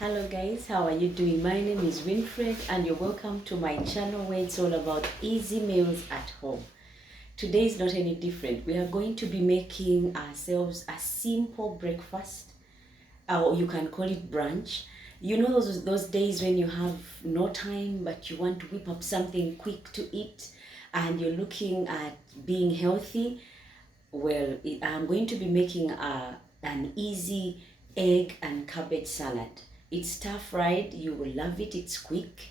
Hello guys, how are you doing? My name is Winfred and you're welcome to my channel where it's all about easy meals at home. Today is not any different. We are going to be making ourselves a simple breakfast, or you can call it brunch. You know those days when you have no time but you want to whip up something quick to eat and you're looking at being healthy. Well, I'm going to be making an easy egg and cabbage salad. It's stir fried, you will love it, it's quick.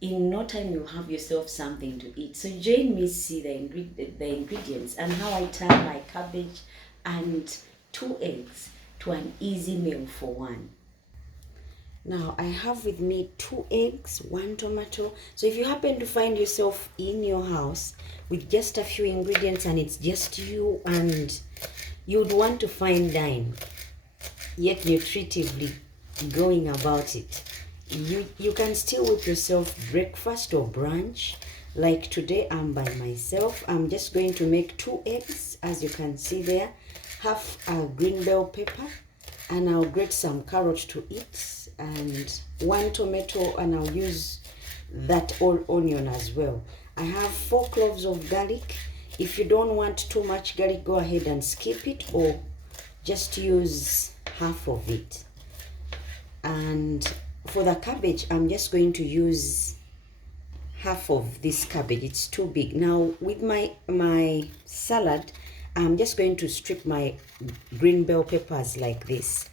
In no time you have yourself something to eat. So join me see the ingredients and how I turn my cabbage and 2 eggs to an easy meal for one. Now I have with me 2 eggs, 1 tomato. So if you happen to find yourself in your house with just a few ingredients and it's just you and you'd want to fine dine, yet nutritively going about it, you can still whip yourself breakfast or brunch. Like today I'm by myself. I'm just going to make 2 eggs, as you can see there, half a green bell pepper, and I'll grate some carrot to eat, and 1 tomato, and I'll use that all onion as well. I have 4 cloves of garlic. If you don't want too much garlic, go ahead and skip it or just use half of it. And for the cabbage, I'm just going to use half of this cabbage. It's too big. Now with my salad, I'm just going to strip my green bell peppers like this,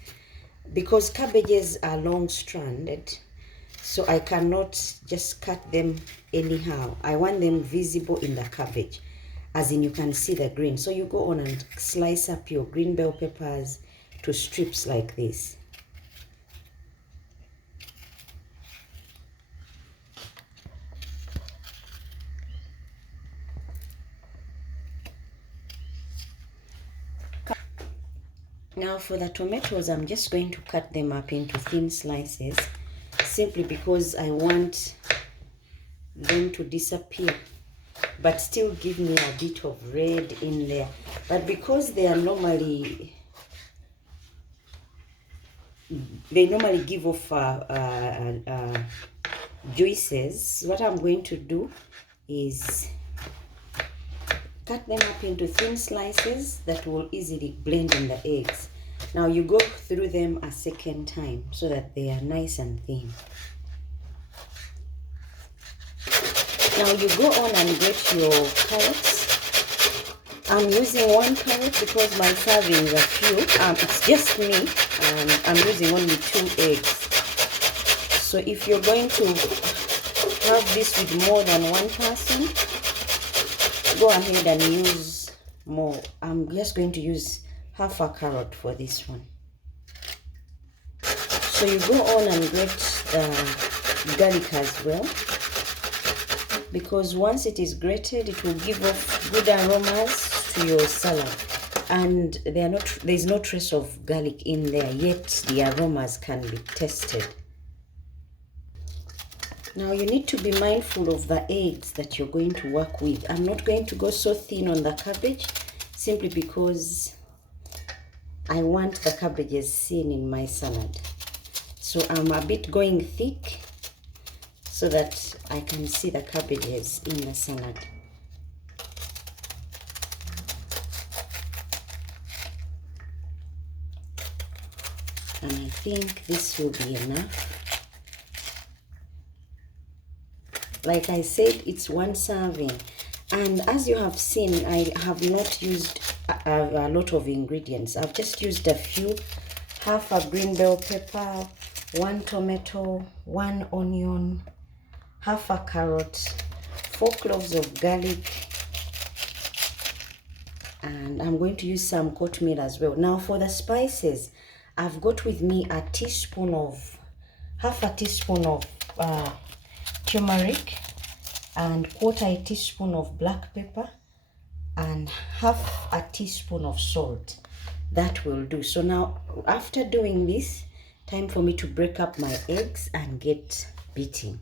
because cabbages are long stranded, so I cannot just cut them anyhow. I want them visible in the cabbage, as in you can see the green. So you go on and slice up your green bell peppers to strips like this. Now for the tomatoes, I'm just going to cut them up into thin slices, simply because I want them to disappear but still give me a bit of red in there. But because they normally give off juices, what I'm going to do is cut them up into thin slices that will easily blend in the eggs. Now you go through them a second time so that they are nice and thin. Now you go on and get your carrots. I'm using 1 carrot because my servings are few. It's just me, and I'm using only 2 eggs. So if you're going to have this with more than 1 person, go ahead and use more. I'm just going to use half a carrot for this one. So you go on and grate the garlic as well, because once it is grated, it will give off good aromas to your salad, and there's no trace of garlic in there, yet the aromas can be tasted. Now you need to be mindful of the eggs that you're going to work with. I'm not going to go so thin on the cabbage, simply because I want the cabbages seen in my salad. So I'm a bit going thick so that I can see the cabbages in the salad. And I think this will be enough. Like I said, it's 1 serving, and as you have seen, I have not used a lot of ingredients. I've just used a few: half a green bell pepper, 1 tomato, 1 onion, half a carrot, 4 cloves of garlic, and I'm going to use some oatmeal as well. Now for the spices, I've got with me half a teaspoon of turmeric, and 1/4 teaspoon of black pepper, and half a teaspoon of salt. That will do. So now, after doing this, time for me to break up my eggs and get beating.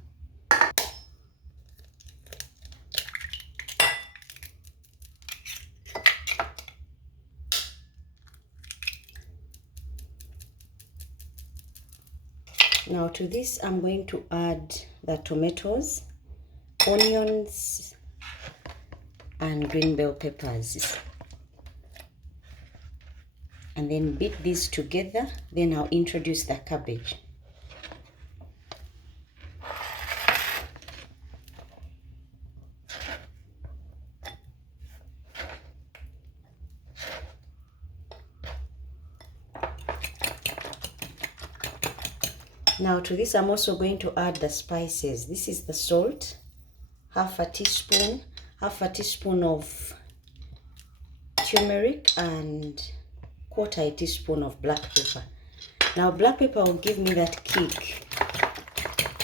Now to this, I'm going to add the tomatoes, onions, and green bell peppers. And then beat these together. Then I'll introduce the cabbage. Now to this, I'm also going to add the spices. This is the salt, half a teaspoon of turmeric, and quarter a teaspoon of black pepper. Now black pepper will give me that kick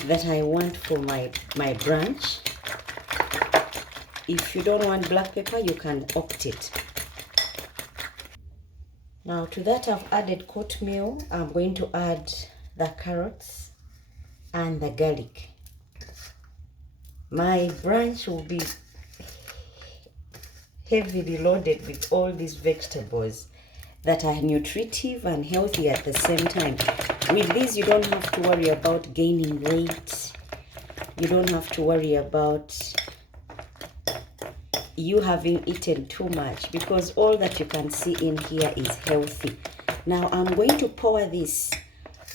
that I want for my brunch. If you don't want black pepper, you can opt it. Now to that, I've added oatmeal. I'm going to add the carrots and the garlic. My brunch will be heavily loaded with all these vegetables that are nutritive and healthy at the same time. With these, you don't have to worry about gaining weight. You don't have to worry about you having eaten too much, because all that you can see in here is healthy. Now I'm going to pour this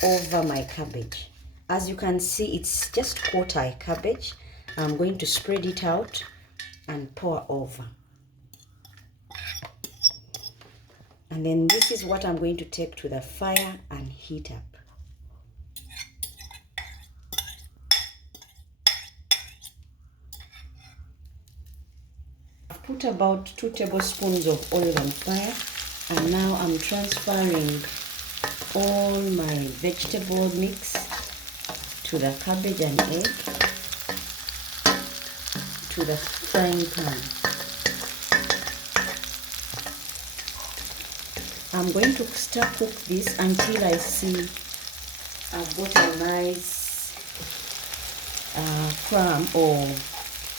over my cabbage. As you can see, it's just quarter a cabbage. I'm going to spread it out and pour over. And then this is what I'm going to take to the fire and heat up. I've put about 2 tablespoons of oil on fire, and now I'm transferring all my vegetable mix to the cabbage and egg to the frying pan. I'm going to stir cook this until I see I've got a nice crumb or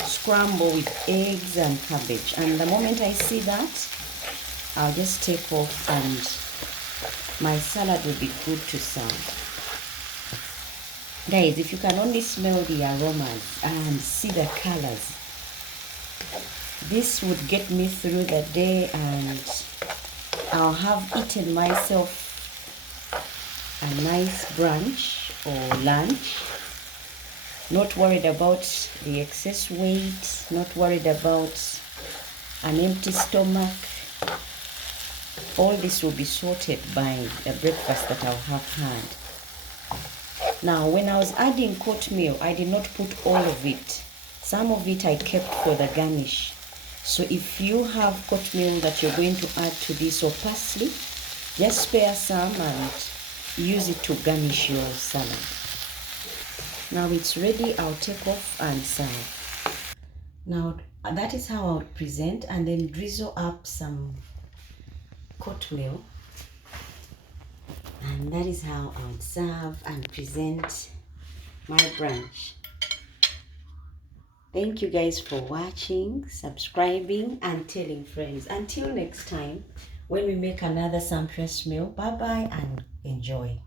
scramble with eggs and cabbage. And the moment I see that, I'll just take off and my salad will be good to serve. Guys, if you can only smell the aromas and see the colors, this would get me through the day, and I'll have eaten myself a nice brunch or lunch. Not worried about the excess weight, not worried about an empty stomach. All this will be sorted by the breakfast that I'll have had. Now, when I was adding oatmeal, I did not put all of it. Some of it I kept for the garnish. So if you have oatmeal that you're going to add to this, or parsley, just spare some and use it to garnish your salad. Now it's ready. I'll take off and serve. Now that is how I'll present, and then drizzle up some oatmeal, and that is how I would serve and present my brunch. Thank you guys for watching, subscribing, and telling friends. Until next time, when we make another sumptuous meal, bye bye and enjoy.